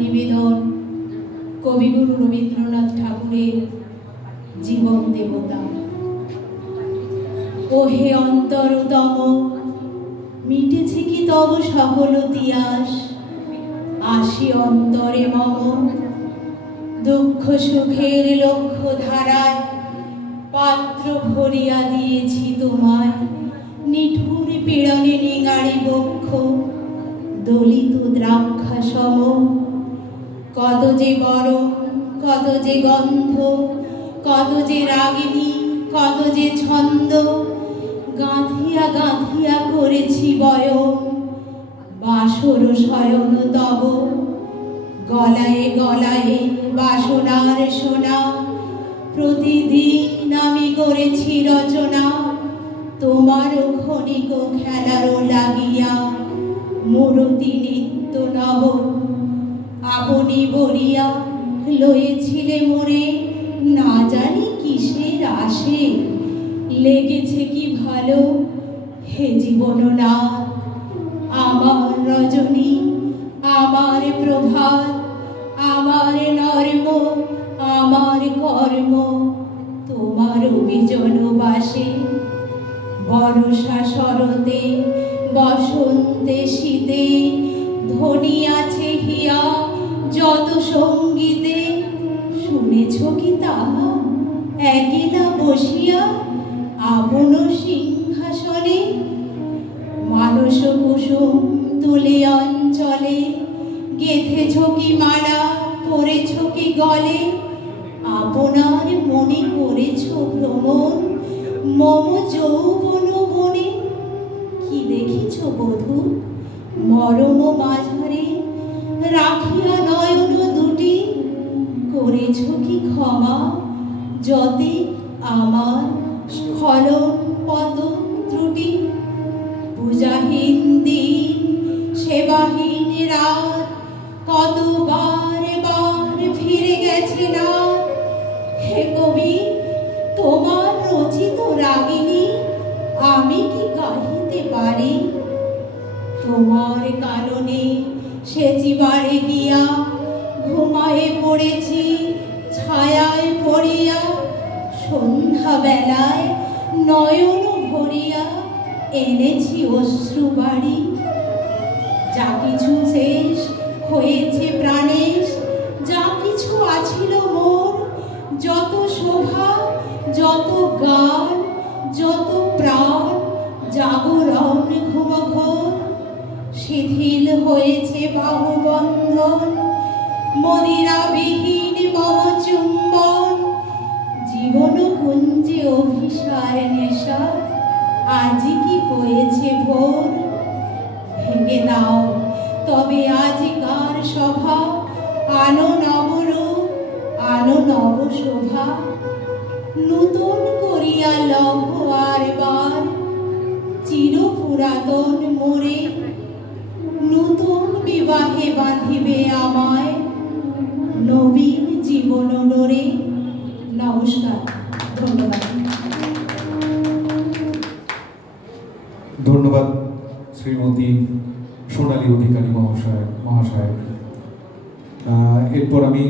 নিবেদন কবিগুরু রবীন্দ্রনাথ ঠাকুরের জীবন দেবতা। ও হে অন্তরতম, মিটেছে কি তব সকল তিয়াস, আসি অন্তরে মম, দুঃখ সুখের লক্ষ্য ধারায় পাত্র ভরিয়া দিয়েছি তোমায়, নিঠুর পীড়নে নিগাড়ি বক্ষ দলিত দ্রাক্ষা সম, কত যে বরং কত যে গন্ধ, কত যে রাগিনী, কত যে ছন্দ, গাঁথিয়া গাঁথিয়া করেছি বয়ন, বাসর শয়ন তব, গলায় গলায় বাসনার সোনা, প্রতিদিন আমি করেছি রচনা, তোমার ক্ষণিক খেলারও লাগিয়া মূরতি নিত্য নব, আপনি বলিয়া লয়েছিলে মোরে, না জানি কিসের আসে, লেগেছে কি ভালো হে জীবন না, আমার রজনী, আমার প্রভাত, আমার নর্ম, আমার কর্ম, তোমার বিজন বাসে, বর্ষা শরতে বসন্তে শীতে, ধ্বনি আছে হিয়া যত সঙ্গীতে, শুনেছ কি তাহা একলা বসিয়া আপন সিংহাসনে, মানস কুসুম তুলে অঞ্চলে, গেথেছ কি মালা পরেছ কি গলে, আপনার মনে করেছ ভ্রমণ মম যৌবন বনে, কি দেখিছ বধূ মরম মাঝারে, রাখিয়া নয়ন দুটি, করেছ কি ক্ষমা যতে আমার স্খলন পতন ত্রুটি, পূজাহীন দিন সেবাহীন রাত, কতবার বার ফিরে গেছে না, হে কবি তোমার রচিত রাগিনী আমি কি গাহিতে পারি, তোমার কারণে সেচিবারে গিয়া ঘুমায়ে পড়েছি ছায়ায় পড়িয়া, সন্ধ্যা বেলায় নয়ন ভরিয়া এনেছি অশ্রু বাড়ি, যা কিছু শেষ হয়েছে প্রাণেশ, যা কিছু আছিল মোর, যত শোভা যত গান যত প্রাণ, জাগরণ ঘুমঘোর, শিথিল হয়েছে বাহুবন্ধন, মদিরাবিহীন মম চুম্বন, জীবন কুঞ্জে অভিসার নেশা, আজি কি হয়েছে ভোর, ভেঙে দাও তবে আজিকার সভা, আনো নবরূপ আনো নব শোভা, নূতন করিয়া লহ আর বার, চির পুরাতন মোরে, নূতন বিবাহে বাঁধিবে আমায়, নবীন জীবন ডোরে। নমস্কার, ধন্যবাদ। ধন্যবাদ শ্রীমতী সোনালী অধিকারী মহাশয়। এরপর আমি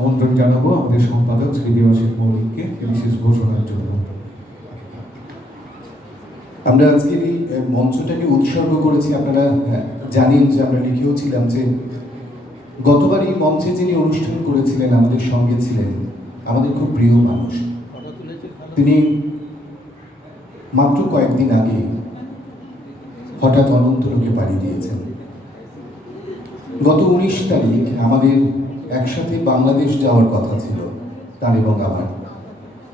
আমন্ত্রণ জানাবো আমাদের সম্পাদক শ্রী দেবাশিস মৌলিককে বিশেষ ঘোষণার জন্য। আমরা আজকে এই মঞ্চটাকে উৎসর্গ করেছি, আপনারা জানেন যে আমরা লিখেও ছিলাম যে গতবার এই মঞ্চে যিনি অনুষ্ঠান করেছিলেন আমাদের সঙ্গে ছিলেন আমাদের খুব প্রিয় মানুষ, তিনি মাত্র কয়েকদিন আগে হঠাৎ অনন্ত লোকে পাড়ি দিয়েছেন। গত 19 তারিখ আমাদের একসাথে বাংলাদেশ যাওয়ার কথা ছিল তার এবং আমার।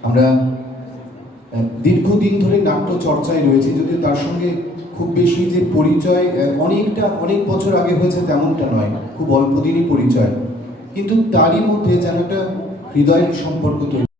আমরা দীর্ঘদিন ধরে নাট্য চর্চায় রয়েছে, যদিও তার সঙ্গে খুব বেশি যে পরিচয় অনেক বছর আগে হয়েছে তেমনটা নয়, খুব অল্প দিনই পরিচয়, কিন্তু তারই মধ্যে যেন একটা হৃদয়ের সম্পর্ক তৈরি।